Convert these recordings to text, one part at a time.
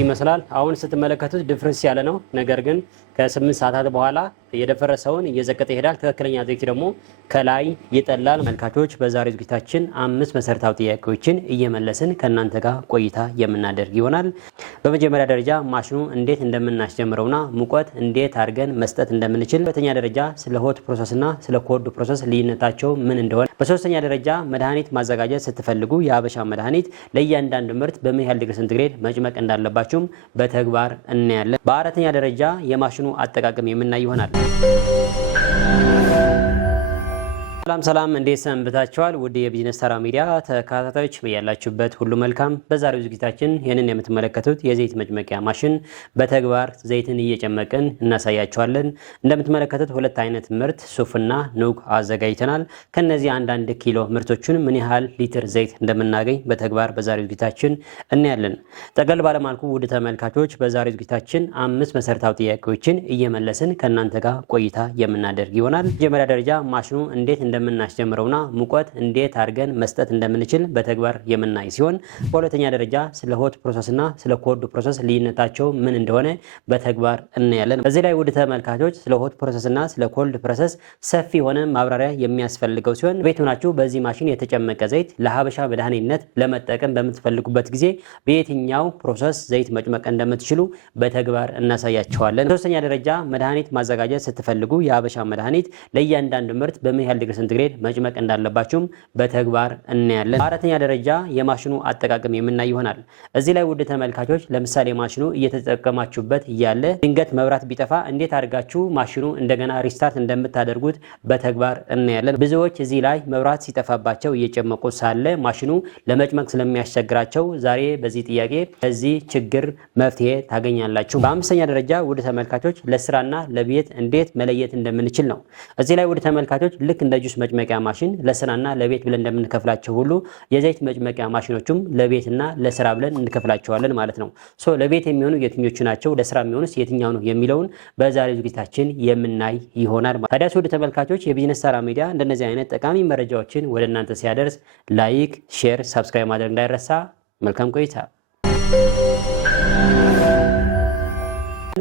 ይመስላል። አሁን ስትመለከቱት ድፍርስ ያለ ነው። ነገር ግን ከ8 ሰዓታት በኋላ የደፈረሰውን እየዘቀጠ ይሄዳል። ትክክለኛ ዘይት ደግሞ ከላይ ይጠላል። መልካቾች በዛሬው ዝግጅታችን 5 መሰረታዊ ጥያቄዎችን እየመለስን ከእናንተ ጋር ቆይታ የምናደርግ ይሆናል። በመጀመሪያ ደረጃ ማሽኑ እንዴት እንደምናስጀምረውና ሙቀት እንዴት አድርገን መስጠት እንደምንችል፣ በሁለተኛ ደረጃ ስለ ሆት ፕሮሰስና ስለ ኮልድ ፕሮሰስ ልዩነታቸው ምን እንደሆነ፣ በሶስተኛ ደረጃ መድኃኒት ማዘጋጀት ስትፈልጉ የሀበሻ መድኃኒት ለእያንዳንዱ ምርት በምን ያህል ዲግሪ ሴንቲግሬድ መጭመቅ እንዳለባችሁም በተግባር እናያለን። በአራተኛ ደረጃ የማሽኑ አጠቃቀም የምናይ ይሆናል። ሰላም እንዴት ሰንብታችኋል? ውድ የቢዝነስ ተራ ሚዲያ ተከታታዮች በያላችሁበት ሁሉ መልካም። በዛሬው ዝግጅታችን ይህንን የምትመለከቱት የዘይት መጭመቂያ ማሽን በተግባር ዘይትን እየጨመቅን እናሳያችኋለን። እንደምትመለከቱት ሁለት አይነት ምርት ሱፍና ኑግ አዘጋጅተናል። ከነዚህ አንዳንድ ኪሎ ምርቶችን ምን ያህል ሊትር ዘይት እንደምናገኝ በተግባር በዛሬው ዝግጅታችን እናያለን። ጠቅለል ባለማልኩ ውድ ተመልካቾች በዛሬው ዝግጅታችን 5 መሰረታዊ ጥያቄዎችን እየመለስን ከእናንተ ጋር ቆይታ የምናደርግ ይሆናል። መጀመሪያ ደረጃ ማሽኑ እንዴት እንደምናስጀምረውና ሙቀት እንዴት አድርገን መስጠት እንደምንችል በተግባር የምናይ ሲሆን፣ በሁለተኛ ደረጃ ስለ ሆት ፕሮሰስና ስለ ኮልድ ፕሮሰስ ልዩነታቸው ምን እንደሆነ በተግባር እናያለን። በዚህ ላይ ውድ ተመልካቾች ስለ ሆት ፕሮሰስና ስለ ኮልድ ፕሮሰስ ሰፊ የሆነ ማብራሪያ የሚያስፈልገው ሲሆን፣ ቤት ሆናችሁ በዚህ ማሽን የተጨመቀ ዘይት ለሀበሻ መድኃኒትነት ለመጠቀም በምትፈልጉበት ጊዜ በየትኛው ፕሮሰስ ዘይት መጭመቅ እንደምትችሉ በተግባር እናሳያቸዋለን። በሶስተኛ ደረጃ መድኃኒት ማዘጋጀት ስትፈልጉ የሀበሻ መድኃኒት ለእያንዳንዱ ምርት በምን ያህል ዲግሪ ሴንቲግሬድ መጭመቅ እንዳለባችሁም በተግባር እናያለን። በአራተኛ ደረጃ የማሽኑ አጠቃቀም የምናይ ይሆናል። እዚህ ላይ ውድ ተመልካቾች ለምሳሌ ማሽኑ እየተጠቀማችሁበት እያለ ድንገት መብራት ቢጠፋ እንዴት አድርጋችሁ ማሽኑ እንደገና ሪስታርት እንደምታደርጉት በተግባር እናያለን። ብዙዎች እዚህ ላይ መብራት ሲጠፋባቸው እየጨመቁ ሳለ ማሽኑ ለመጭመቅ ስለሚያስቸግራቸው ዛሬ በዚህ ጥያቄ በዚህ ችግር መፍትሄ ታገኛላችሁ። በአምስተኛ ደረጃ ውድ ተመልካቾች ለስራና ለቤት እንዴት መለየት እንደምንችል ነው። እዚህ ላይ ውድ ተመልካቾች ልክ እንደ ጁስ መጭመቂያ ማሽን ለስራና ለቤት ብለን እንደምንከፍላቸው ሁሉ የዘይት መጭመቂያ ማሽኖቹም ለቤትና ለስራ ብለን እንከፍላቸዋለን ማለት ነው። ለቤት የሚሆኑ የትኞቹ ናቸው፣ ለስራ የሚሆኑስ የትኛው ነው የሚለውን በዛሬው ዝግጅታችን የምናይ ይሆናል። ታዲያ ውድ ተመልካቾች የቢዝነስ ተራ ሚዲያ እንደነዚህ አይነት ጠቃሚ መረጃዎችን ወደ እናንተ ሲያደርስ ላይክ፣ ሼር፣ ሰብስክራይብ ማድረግ እንዳይረሳ። መልካም ቆይታ።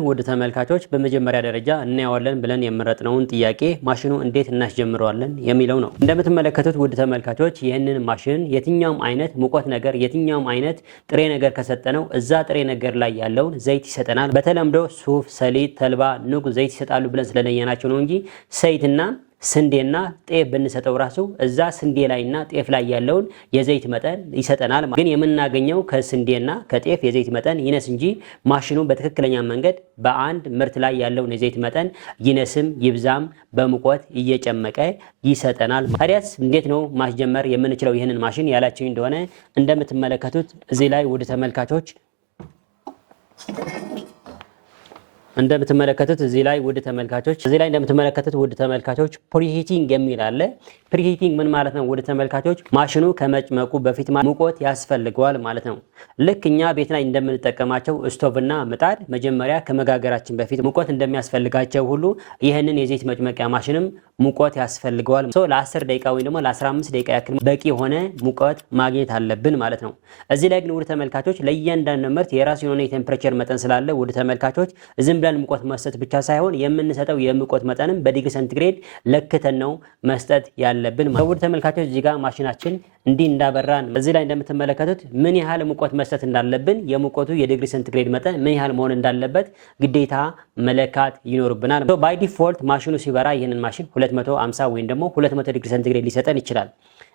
ውድ ተመልካቾች በመጀመሪያ ደረጃ እናየዋለን ብለን የመረጥነውን ጥያቄ ማሽኑ እንዴት እናስጀምረዋለን የሚለው ነው። እንደምትመለከቱት ውድ ተመልካቾች ይህንን ማሽን የትኛውም አይነት ሙቀት ነገር የትኛውም አይነት ጥሬ ነገር ከሰጠነው እዛ ጥሬ ነገር ላይ ያለውን ዘይት ይሰጠናል። በተለምዶ ሱፍ፣ ሰሊጥ፣ ተልባ፣ ኑግ ዘይት ይሰጣሉ ብለን ስለለየናቸው ነው እንጂ ዘይትና ስንዴና ጤፍ ብንሰጠው ራሱ እዛ ስንዴ ላይና ጤፍ ላይ ያለውን የዘይት መጠን ይሰጠናል። ግን የምናገኘው ከስንዴና ከጤፍ የዘይት መጠን ይነስ እንጂ ማሽኑ በትክክለኛ መንገድ በአንድ ምርት ላይ ያለውን የዘይት መጠን ይነስም ይብዛም በሙቀት እየጨመቀ ይሰጠናል። ታዲያስ እንዴት ነው ማስጀመር የምንችለው ይህንን ማሽን ያላችሁ እንደሆነ እንደምትመለከቱት እዚህ ላይ ውድ ተመልካቾች እንደምትመለከቱት እዚህ ላይ ውድ ተመልካቾች ፕሪሂቲንግ የሚል አለ። ፕሪሂቲንግ ምን ማለት ነው? ውድ ተመልካቾች ማሽኑ ከመጭመቁ በፊት ሙቀት ያስፈልገዋል ማለት ነው። ልክ እኛ ቤት ላይ እንደምንጠቀማቸው ስቶቭና ምጣድ መጀመሪያ ከመጋገራችን በፊት ሙቀት እንደሚያስፈልጋቸው ሁሉ ይህንን የዘይት መጭመቂያ ማሽንም ሙቀት ያስፈልገዋል። ለ10 ደቂቃ ወይም ደግሞ ለ15 ደቂቃ ያክል በቂ የሆነ ሙቀት ማግኘት አለብን ማለት ነው። እዚህ ላይ ግን ውድ ተመልካቾች ለእያንዳንዱ ምርት የራሱ የሆነ የቴምፕሬቸር መጠን ስላለ ውድ ተመልካቾች ዝም ብለን ሙቀት መስጠት ብቻ ሳይሆን የምንሰጠው የሙቀት መጠንም በዲግሪ ሴንቲግሬድ ለክተን ነው መስጠት ያለብን። ውድ ተመልካቾች እዚህ ጋር ማሽናችን እንዲህ እንዳበራን እዚህ ላይ እንደምትመለከቱት ምን ያህል ሙቀት መስጠት እንዳለብን የሙቀቱ የዲግሪ ሴንቲግሬድ መጠን ምን ያህል መሆን እንዳለበት ግዴታ መለካት ይኖርብናል። ባይ ዲፎልት ማሽኑ ሲበራ ይህንን ማሽን 250 ወይም ደግሞ 200 ዲግሪ ሴንቲግሬድ ሊሰጠን ይችላል።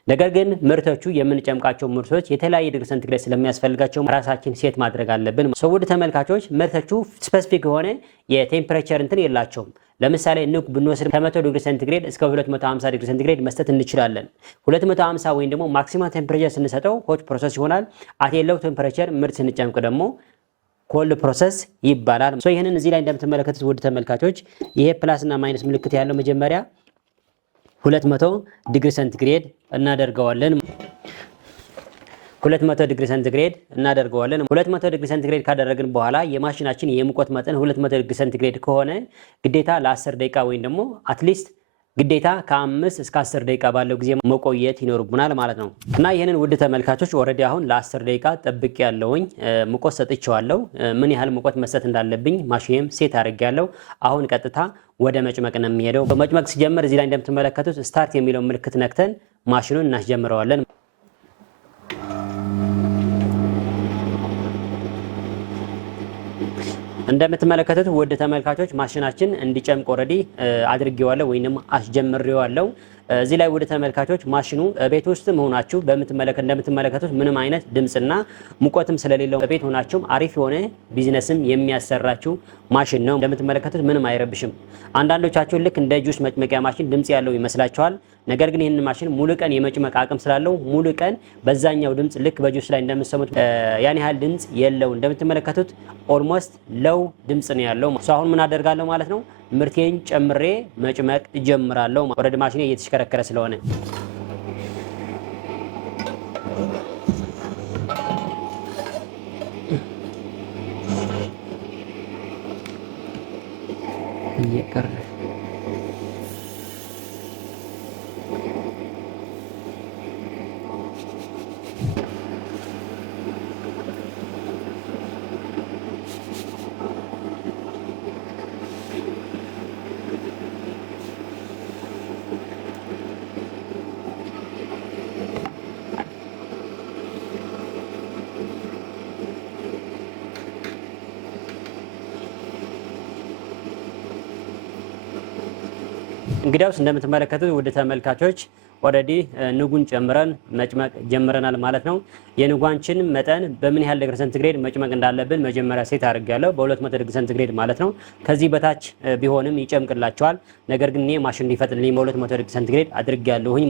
ነገር ግን ምርቶቹ የምንጨምቃቸው ምርቶች የተለያየ ዲግሪ ሴንቲግሬድ ስለሚያስፈልጋቸው ራሳችን ሴት ማድረግ አለብን። ውድ ተመልካቾች ምርቶቹ ስፔሲፊክ የሆነ የቴምፕሬቸር እንትን የላቸውም። ለምሳሌ ኑግ ብንወስድ ከ100 ዲግሪ ሴንቲግሬድ እስከ 250 ዲግሪ ሴንቲግሬድ መስጠት እንችላለን። 250 ወይም ደግሞ ማክሲማም ቴምፕሬቸር ስንሰጠው ሆት ፕሮሰስ ይሆናል። አቴለው ቴምፕሬቸር ምርት ስንጨምቅ ደግሞ ኮልድ ፕሮሰስ ይባላል። ይህንን እዚህ ላይ እንደምትመለከቱት ውድ ተመልካቾች ይሄ ፕላስ እና ማይነስ ምልክት ያለው መጀመሪያ 200 ዲግሪ ሴንቲግሬድ እናደርገዋለን። 200 ዲግሪ ሴንቲግሬድ እናደርገዋለን። 200 ዲግሪ ሴንቲግሬድ ካደረግን በኋላ የማሽናችን የሙቀት መጠን 200 ዲግሪ ሴንቲግሬድ ከሆነ ግዴታ ለ10 ደቂቃ ወይም ደግሞ አትሊስት ግዴታ ከ5 እስከ 10 ደቂቃ ባለው ጊዜ መቆየት ይኖርብናል ማለት ነው። እና ይህንን ውድ ተመልካቾች ኦልሬዲ አሁን ለ10 ደቂቃ ጠብቄ ያለውኝ ሙቀት ሰጥቼዋለሁ። ምን ያህል ሙቀት መስጠት እንዳለብኝ ማሽኔም ሴት አድርጌያለሁ። አሁን ቀጥታ ወደ መጭመቅ ነው የሚሄደው። በመጭመቅ ሲጀምር እዚህ ላይ እንደምትመለከቱት ስታርት የሚለው ምልክት ነክተን ማሽኑን እናስጀምረዋለን። እንደምትመለከቱት ውድ ተመልካቾች ማሽናችን እንዲጨምቅ ኦልሬዲ አድርጌዋለሁ ወይንም አስጀምሬዋለሁ። እዚህ ላይ ውድ ተመልካቾች ማሽኑ ቤት ውስጥ ሆናችሁ እንደምትመለከቱት ምንም አይነት ድምጽና ሙቀትም ስለሌለው ቤት ሆናችሁ አሪፍ የሆነ ቢዝነስም የሚያሰራችሁ ማሽን ነው። እንደምትመለከቱት ምንም አይረብሽም። አንዳንዶቻችሁ ልክ እንደ ጁስ መጭመቂያ ማሽን ድምጽ ያለው ይመስላችኋል። ነገር ግን ይህንን ማሽን ሙሉ ቀን የመጭመቅ አቅም ስላለው ሙሉ ቀን በዛኛው ድምጽ ልክ በጁስ ላይ እንደምትሰሙት ያን ያህል ድምጽ የለው። እንደምትመለከቱት ኦልሞስት ለው ድምጽ ነው ያለው። አሁን ምን አደርጋለሁ ማለት ነው ምርቴን ጨምሬ መጭመቅ እጀምራለሁ። ወረድ ማሽኔ እየተሽከረከረ ስለሆነ እየቀረ እንግዲያውስ እንደምትመለከቱት ውድ ተመልካቾች ኦልሬዲ ንጉን ጨምረን መጭመቅ ጀምረናል ማለት ነው። የንጓንችን መጠን በምን ያህል ዲግሪ ሴንቲግሬድ መጭመቅ እንዳለብን መጀመሪያ ሴት አድርጌያለሁ፣ በ200 ዲግሪ ሴንቲግሬድ ማለት ነው። ከዚህ በታች ቢሆንም ይጨምቅላቸዋል። ነገር ግን እኔ ማሽን እንዲፈጥንልኝ በ200 ዲግሪ ሴንቲግሬድ አድርጌያለሁኝ።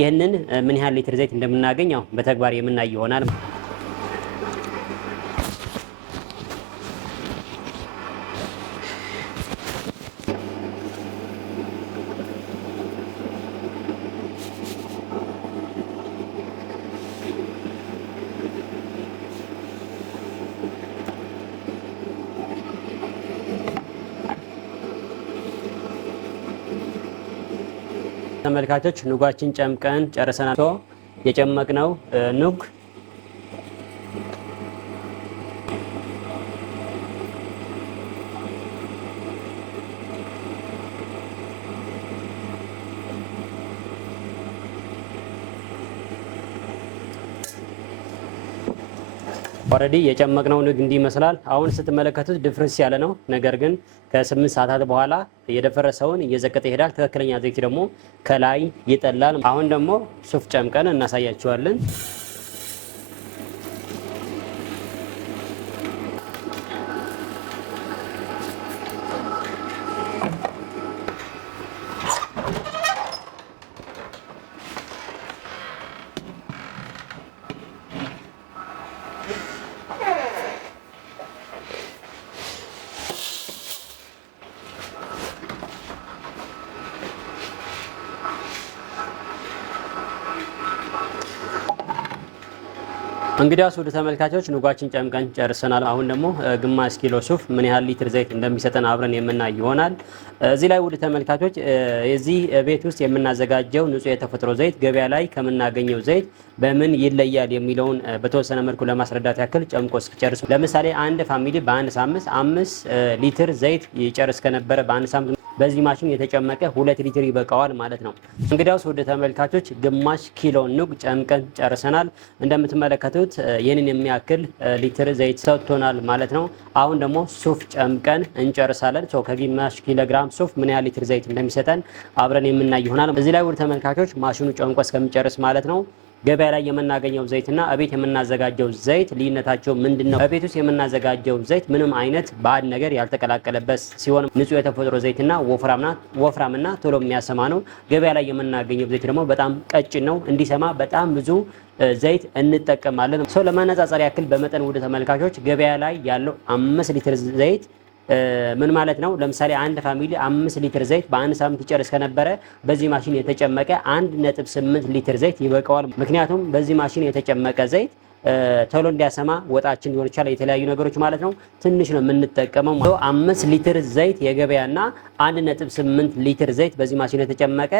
ይህንን ምን ያህል ሊትር ዘይት እንደምናገኝ በተግባር የምናይ ይሆናል። ተመልካቾች ኑጓችን ጨምቀን ጨርሰናል። የጨመቅነው ኑግ ኦልሬዲ የጨመቅነው ንግ እንዲህ ይመስላል። አሁን ስትመለከቱት ድፍርስ ያለ ነው። ነገር ግን ከ8 ሰዓታት በኋላ የደፈረሰውን እየዘቀጠ ይሄዳል። ትክክለኛ ዘይት ደግሞ ከላይ ይጠላል። አሁን ደግሞ ሱፍ ጨምቀን እናሳያቸዋለን። እንግዲያውስ ወደ ተመልካቾች ኑጓችን ጨምቀን ጨርሰናል። አሁን ደግሞ ግማሽ ኪሎ ሱፍ ምን ያህል ሊትር ዘይት እንደሚሰጠን አብረን የምናይ ይሆናል። እዚህ ላይ ወደ ተመልካቾች እዚህ ቤት ውስጥ የምናዘጋጀው ንጹህ የተፈጥሮ ዘይት ገበያ ላይ ከምናገኘው ዘይት በምን ይለያል የሚለውን በተወሰነ መልኩ ለማስረዳት ያክል ጨምቆ እስኪጨርሱ። ለምሳሌ አንድ ፋሚሊ በአንድ ሳምንት 5 ሊትር ዘይት ይጨርስ ከነበረ በአንድ ሳምንት በዚህ ማሽን የተጨመቀ 2 ሊትር ይበቃዋል ማለት ነው። እንግዲያውስ ወደ ተመልካቾች ግማሽ ኪሎ ኑግ ጨምቀን ጨርሰናል። እንደምትመለከቱት ይህንን የሚያክል ሊትር ዘይት ሰጥቶናል ማለት ነው። አሁን ደግሞ ሱፍ ጨምቀን እንጨርሳለን። ከግማሽ ኪሎ ግራም ሱፍ ምን ያህል ሊትር ዘይት እንደሚሰጠን አብረን የምናይ ይሆናል። እዚህ ላይ ወደ ተመልካቾች ማሽኑ ጨምቆ እስከሚጨርስ ማለት ነው ገበያ ላይ የምናገኘው ዘይትና እቤት የምናዘጋጀው ዘይት ልዩነታቸው ምንድነው? እቤት ውስጥ የምናዘጋጀው ዘይት ምንም አይነት ባዕድ ነገር ያልተቀላቀለበት ሲሆን ንጹህ የተፈጥሮ ዘይትና ወፍራምና ቶሎ የሚያሰማ ነው። ገበያ ላይ የምናገኘው ዘይት ደግሞ በጣም ቀጭን ነው። እንዲሰማ በጣም ብዙ ዘይት እንጠቀማለን። ለማነጻጸር ያክል በመጠን ወደ ተመልካቾች ገበያ ላይ ያለው 5 ሊትር ዘይት ምን ማለት ነው? ለምሳሌ አንድ ፋሚሊ 5 ሊትር ዘይት በአንድ ሳምንት ይጨርስ ከነበረ በዚህ ማሽን የተጨመቀ 1.8 ሊትር ዘይት ይበቃዋል። ምክንያቱም በዚህ ማሽን የተጨመቀ ዘይት ቶሎ እንዲያሰማ ወጣችን ሊሆን ይችላል የተለያዩ ነገሮች ማለት ነው ትንሽ ነው የምንጠቀመው። 5 ሊትር ዘይት የገበያና 1.8 ሊትር ዘይት በዚህ ማሽን የተጨመቀ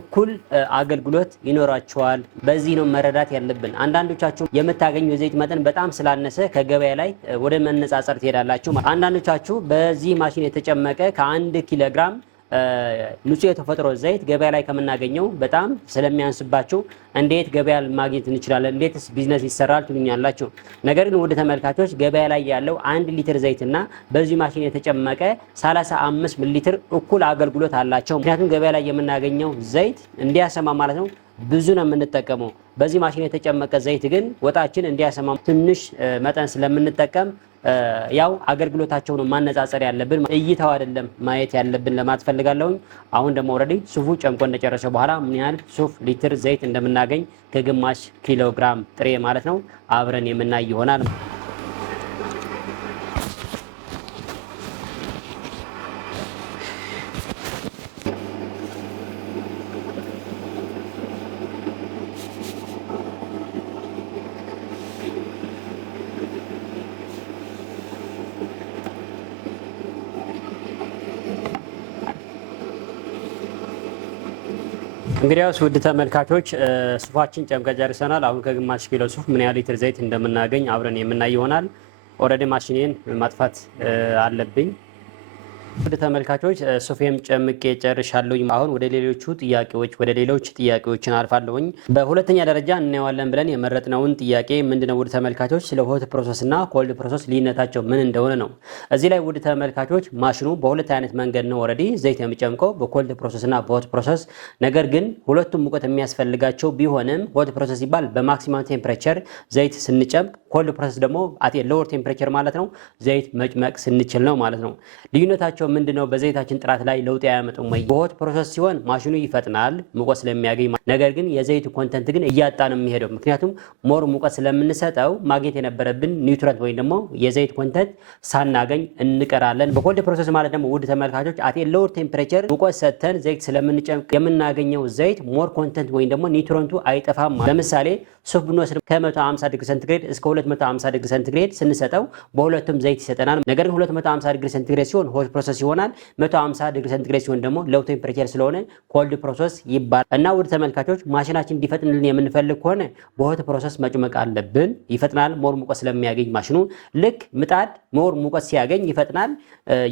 እኩል አገልግሎት ይኖራቸዋል። በዚህ ነው መረዳት ያለብን። አንዳንዶቻችሁ የምታገኙ የዘይት መጠን በጣም ስላነሰ ከገበያ ላይ ወደ መነጻጸር ትሄዳላችሁ። አንዳንዶቻችሁ በዚህ ማሽን የተጨመቀ ከ1 ኪሎ ግራም ንጹህ የተፈጥሮ ዘይት ገበያ ላይ ከምናገኘው በጣም ስለሚያንስባችሁ እንዴት ገበያ ማግኘት እንችላለን? እንዴትስ ቢዝነስ ይሰራል ትሉኛላችሁ። ነገር ግን ወደ ተመልካቾች ገበያ ላይ ያለው 1 ሊትር ዘይትና በዚህ ማሽን የተጨመቀ 35 ሚሊ ሊትር እኩል አገልግሎት አላቸው። ምክንያቱም ገበያ ላይ የምናገኘው ዘይት እንዲያሰማ ማለት ነው ብዙ ነው የምንጠቀመው። በዚህ ማሽን የተጨመቀ ዘይት ግን ወጣችን እንዲያሰማ ትንሽ መጠን ስለምንጠቀም ያው አገልግሎታቸው ነው ማነጻጸር ያለብን፣ እይታው አይደለም ማየት ያለብን ለማለት ፈልጋለሁኝ። አሁን ደግሞ ኦልሬዲ ሱፉ ጨምቆ እንደጨረሰ በኋላ ምን ያህል ሱፍ ሊትር ዘይት እንደምናገኝ ከግማሽ ኪሎ ግራም ጥሬ ማለት ነው አብረን የምናይ ይሆናል። እንግዲያውስ ውድ ተመልካቾች ሱፋችን ጨምቀን ጨርሰናል። አሁን ከግማሽ ኪሎ ሱፍ ምን ያህል ሊትር ዘይት እንደምናገኝ አብረን የምናይ ይሆናል። ኦልሬዲ ማሽኔን ማጥፋት አለብኝ። ውድ ተመልካቾች ሱፌም ጨምቄ ጨርሻለሁ። አሁን ወደ ሌሎች ጥያቄዎችን አልፋለሁኝ። በሁለተኛ ደረጃ እናየዋለን ብለን የመረጥነውን ጥያቄ ምንድነው ውድ ተመልካቾች ስለ ሆት ፕሮሰስ እና ኮልድ ፕሮሰስ ልዩነታቸው ምን እንደሆነ ነው። እዚህ ላይ ውድ ተመልካቾች ማሽኑ በሁለት አይነት መንገድ ነው ኦልሬዲ ዘይት የሚጨምቀው በኮልድ ፕሮሰስ እና በሆት ፕሮሰስ። ነገር ግን ሁለቱም ሙቀት የሚያስፈልጋቸው ቢሆንም ሆት ፕሮሰስ ሲባል በማክሲማም ቴምፕሬቸር ዘይት ስንጨምቅ፣ ኮልድ ፕሮሰስ ደግሞ አት ሎወር ቴምፕሬቸር ማለት ነው ዘይት መጭመቅ ስንችል ነው ማለት ነው። ልዩነታቸው ምንድነው? በዘይታችን ጥራት ላይ ለውጥ ያመጣው ወይ? በሆት ፕሮሰስ ሲሆን ማሽኑ ይፈጥናል ሙቀት ስለሚያገኝ፣ ነገር ግን የዘይት ኮንተንት ግን እያጣ ነው የሚሄደው። ምክንያቱም ሞር ሙቀት ስለምንሰጠው ማግኘት የነበረብን ኒውትሪንት ወይ ደግሞ የዘይት ኮንተንት ሳናገኝ እንቀራለን። በኮልድ ፕሮሰስ ማለት ደግሞ ውድ ተመልካቾች አት ሎወር ቴምፕሬቸር ሙቀት ሰጥተን ዘይት ስለምንጨምቅ የምናገኘው ዘይት ሞር ኮንተንት ወይ ደግሞ ኒውትሪንቱ አይጠፋም። ለምሳሌ ሱፍ ብንወስድ ከ150 ዲግሪ ሴንቲግሬድ እስከ 250 ዲግሪ ሴንቲግሬድ ስንሰጠው በሁለቱም ዘይት ይሰጠናል። ነገር ግን 250 ዲግሪ ሴንቲግሬድ ሲሆን ሆት ፕሮሰስ ይሆናል። 150 ዲግሪ ሴንቲግሬድ ሲሆን ደግሞ ሎው ቴምፕሬቸር ስለሆነ ኮልድ ፕሮሰስ ይባላል። እና ውድ ተመልካቾች ማሽናችን እንዲፈጥንልን የምንፈልግ ከሆነ በሆት ፕሮሰስ መጭመቅ አለብን። ይፈጥናል ሞር ሙቀት ስለሚያገኝ ማሽኑ። ልክ ምጣድ ሞር ሙቀት ሲያገኝ ይፈጥናል።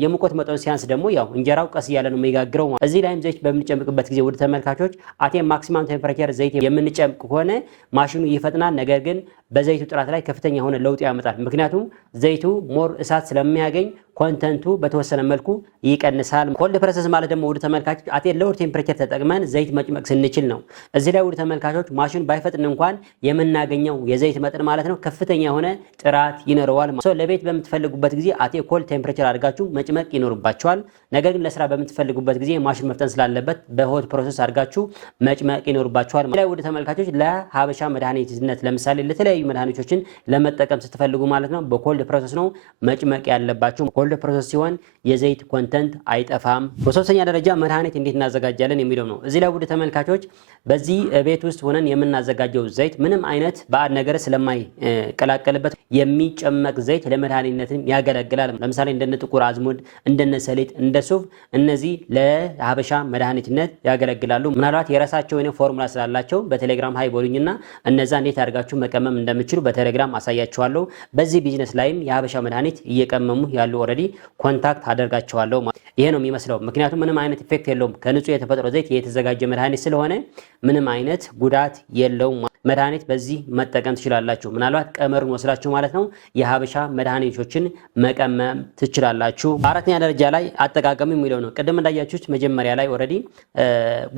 የሙቀት መጠን ሲያንስ ደግሞ ያው እንጀራው ቀስ እያለ ነው የሚጋግረው። እዚህ ላይም ዘይት በምንጨምቅበት ጊዜ ውድ ተመልካቾች አቴ ማክሲማም ቴምፕሬቸር ዘይት የምንጨምቅ ከሆነ ማሽኑ ይፈጥናል። ነገር ግን በዘይቱ ጥራት ላይ ከፍተኛ የሆነ ለውጥ ያመጣል። ምክንያቱም ዘይቱ ሞር እሳት ስለሚያገኝ ኮንተንቱ በተወሰነ መልኩ ይቀንሳል። ኮልድ ፕሮሰስ ማለት ደግሞ ውድ ተመልካቾች አት ሎወር ቴምፕሬቸር ተጠቅመን ዘይት መጭመቅ ስንችል ነው። እዚህ ላይ ውድ ተመልካቾች ማሽኑ ባይፈጥን እንኳን የምናገኘው የዘይት መጠን ማለት ነው ከፍተኛ የሆነ ጥራት ይኖረዋል። ለቤት በምትፈልጉበት ጊዜ አት ኮልድ ቴምፕሬቸር አድርጋችሁ መጭመቅ ይኖርባችኋል። ነገር ግን ለስራ በምትፈልጉበት ጊዜ ማሽን መፍጠን ስላለበት በሆት ፕሮሰስ አድርጋችሁ መጭመቅ ይኖርባችኋል። ላይ ውድ ተመልካቾች ለሀበሻ መድኃኒትነት ለምሳሌ ለተለያዩ መድኃኒቶችን ለመጠቀም ስትፈልጉ ማለት ነው በኮልድ ፕሮሰስ ነው መጭመቅ ያለባችሁ። ኮልድ ፕሮሰስ ሲሆን የዘይት ኮንተንት አይጠፋም። በሶስተኛ ደረጃ መድኃኒት እንዴት እናዘጋጃለን የሚለው ነው። እዚህ ላይ ውድ ተመልካቾች በዚህ ቤት ውስጥ ሆነን የምናዘጋጀው ዘይት ምንም አይነት ባዕድ ነገር ስለማይቀላቀልበት የሚጨመቅ ዘይት ለመድኃኒትነትም ያገለግላል። ለምሳሌ እንደነ ጥቁር አዝሙድ፣ እንደነ ሰሊጥ፣ እንደ ሱፍ እነዚህ ለሀበሻ መድኃኒትነት ያገለግላሉ። ምናልባት የራሳቸው የሆነ ፎርሙላ ስላላቸው በቴሌግራም ሃይ ቦሉኝና እነዛ እንዴት አድርጋችሁ መቀመም እንደምችሉ በቴሌግራም አሳያችኋለሁ። በዚህ ቢዝነስ ላይም የሀበሻ መድኃኒት እየቀመሙ ያሉ ኦልሬዲ ኮንታክት አደርጋቸዋለሁ። ይሄ ነው የሚመስለው። ምክንያቱም ምንም አይነት ኢፌክት የለውም። ከንጹህ የተፈጥሮ ዘይት የተዘጋጀ መድኃኒት ስለሆነ ምንም አይነት ጉዳት የለውም። መድኃኒት በዚህ መጠቀም ትችላላችሁ። ምናልባት ቀመሩን ወስዳችሁ ማለት ነው የሀበሻ መድኃኒቶችን መቀመም ትችላላችሁ። በአራተኛ ደረጃ ላይ አጠቃቀሙ የሚለው ነው። ቅድም እንዳያችሁት መጀመሪያ ላይ ኦልሬዲ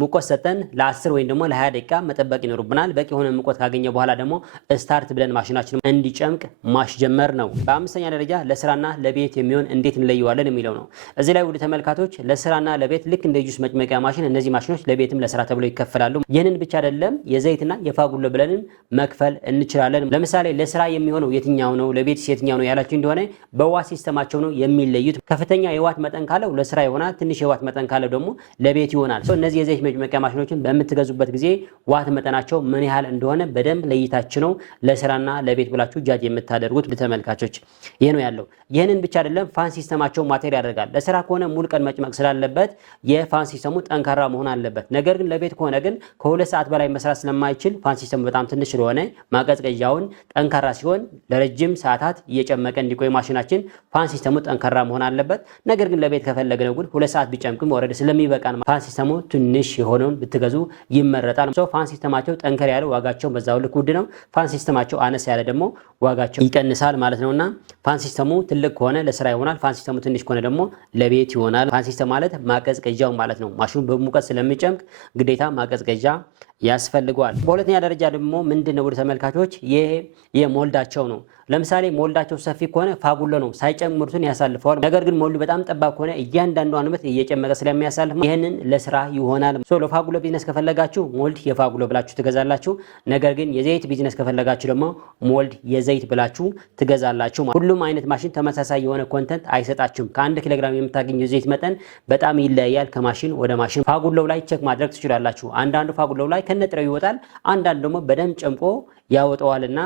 ሙቀት ሰጠን ለ10 ወይም ደግሞ ለ20 ደቂቃ መጠበቅ ይኖርብናል። በቂ የሆነ ሙቀት ካገኘ በኋላ ደግሞ ስታርት ብለን ማሽናችን እንዲጨምቅ ማስጀመር ነው። በአምስተኛ ደረጃ ለስራና ለቤት የሚሆን እንዴት እንለየዋለን የሚለው ነው። እዚህ ላይ ውድ ተመልካቾች ለስራና ለቤት ልክ እንደ ጁስ መጭመቂያ ማሽን እነዚህ ማሽኖች ለቤትም ለስራ ተብለው ይከፈላሉ። ይህንን ብቻ አይደለም የዘይትና የፋጉሎ ብለንም መክፈል እንችላለን። ለምሳሌ ለስራ የሚሆነው የትኛው ነው፣ ለቤት የትኛው ነው ያላችሁ እንደሆነ በዋት ሲስተማቸው ነው የሚለዩት። ከፍተኛ የዋት መጠን ካለው ለስራ ይሆናል፣ ትንሽ የዋት መጠን ካለው ደግሞ ለቤት ይሆናል። እነዚህ የዘይት መጭመቂያ ማሽኖችን በምትገዙበት ጊዜ ዋት መጠናቸው ምን ያህል እንደሆነ በደንብ ለይታችሁ ነው ለስራና ለቤት ብላችሁ ጃጅ የምታደርጉት ተመልካቾች። ይሄ ነው ያለው። ይህንን ብቻ አይደለም፣ ፋን ሲስተማቸው ማቴር ያደርጋል። ለስራ ከሆነ ሙሉ ቀን መጭመቅ ስላለበት የፋን ሲስተሙ ጠንካራ መሆን አለበት። ነገር ግን ለቤት ከሆነ ግን ከ2 ሰዓት በላይ መስራት ስለማይችል ፋን ሲስተሙ በጣም ትንሽ ስለሆነ ማቀዝቀዣውን ጠንካራ ሲሆን ለረጅም ሰዓታት እየጨመቀ እንዲቆይ ማሽናችን ፋን ሲስተሙ ጠንካራ መሆን አለበት። ነገር ግን ለቤት ከፈለግነው ግን 2 ሰዓት ቢጨምቅም ወረድ ስለሚበቃን ፋን ሲስተሙ ትንሽ የሆነውን ብትገዙ ይመረጣል። ፋን ሲስተማቸው ጠንከር ያለ ዋጋቸው በዛው ልክ ውድ ነው። ፋን ሲስተማቸው አነስ ያለ ደግሞ ዋጋቸው ይቀንሳል ማለት ነውና ፋን ሲስተሙ ትልቅ ከሆነ ለስራ ይሆናል። ፋን ሲስተሙ ትንሽ ከሆነ ደግሞ ለቤት ይሆናል። ፋን ሲስተም ማለት ማቀዝቀዣው ማለት ነው። ማሽኑ በሙቀት ስለሚጨምቅ ግዴታ ማቀዝቀዣ ያስፈልገዋል። በሁለተኛ ደረጃ ደግሞ ምንድነው ወደ ተመልካቾች የሞልዳቸው ነው። ለምሳሌ ሞልዳቸው ሰፊ ከሆነ ፋጉሎ ነው ሳይጨምሩትን ያሳልፈዋል። ነገር ግን ሞልዱ በጣም ጠባብ ከሆነ እያንዳንዷን ምርት እየጨመቀ ስለሚያሳልፍ ይሄንን ለስራ ይሆናል። ለፋጉሎ ቢዝነስ ከፈለጋችሁ ሞልድ የፋጉሎ ብላችሁ ትገዛላችሁ። ነገር ግን የዘይት ቢዝነስ ከፈለጋችሁ ደግሞ ሞልድ የዘይት ብላችሁ ትገዛላችሁ። ሁሉም አይነት ማሽን ተመሳሳይ የሆነ ኮንተንት አይሰጣችሁም። ከ1 ኪሎ ግራም የምታገኙ የዘይት መጠን በጣም ይለያያል ከማሽን ወደ ማሽን። ፋጉሎው ላይ ቼክ ማድረግ ትችላላችሁ። አንዳንዱ ፋጉሎው ላይ ከነጥሬው ይወጣል፣ አንዳንዱ ደግሞ በደንብ ጨምቆ ያወጣዋልና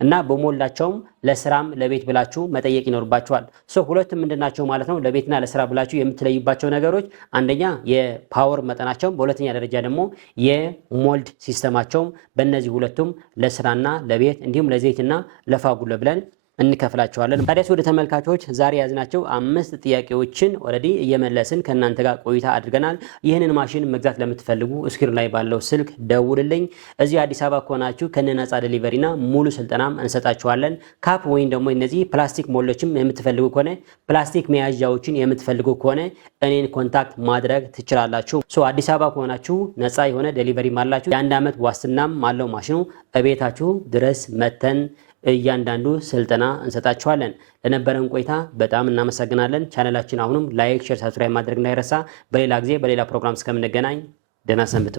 እና በሞላቸውም ለስራም ለቤት ብላችሁ መጠየቅ ይኖርባችኋል። ሁለቱም ምንድናቸው ማለት ነው? ለቤትና ለስራ ብላችሁ የምትለዩባቸው ነገሮች አንደኛ የፓወር መጠናቸው፣ በሁለተኛ ደረጃ ደግሞ የሞልድ ሲስተማቸው። በእነዚህ ሁለቱም ለስራና ለቤት እንዲሁም ለዘይትና ለፋጉሎ ብለን እንከፍላቸዋለን። ታዲያስ ወደ ተመልካቾች ዛሬ ያዝናቸው 5 ጥያቄዎችን ኦሬዲ እየመለስን ከእናንተ ጋር ቆይታ አድርገናል። ይህንን ማሽን መግዛት ለምትፈልጉ ስክሪን ላይ ባለው ስልክ ደውልልኝ። እዚህ አዲስ አበባ ከሆናችሁ ከነነፃ ዴሊቨሪና ሙሉ ስልጠናም እንሰጣችኋለን። ካፕ ወይም ደግሞ እነዚህ ፕላስቲክ ሞልዶችም የምትፈልጉ ከሆነ ፕላስቲክ መያዣዎችን የምትፈልጉ ከሆነ እኔን ኮንታክት ማድረግ ትችላላችሁ። አዲስ አበባ ከሆናችሁ ነፃ የሆነ ዴሊቨሪ ማላችሁ፣ የ1 ዓመት ዋስትናም አለው ማሽኑ እቤታችሁ ድረስ መተን እያንዳንዱ ስልጠና እንሰጣችኋለን። ለነበረን ቆይታ በጣም እናመሰግናለን። ቻናላችን አሁንም ላይክ፣ ሼር፣ ሰብስክራይብ ማድረግ እንዳይረሳ። በሌላ ጊዜ በሌላ ፕሮግራም እስከምንገናኝ ደህና ሰንብቱ።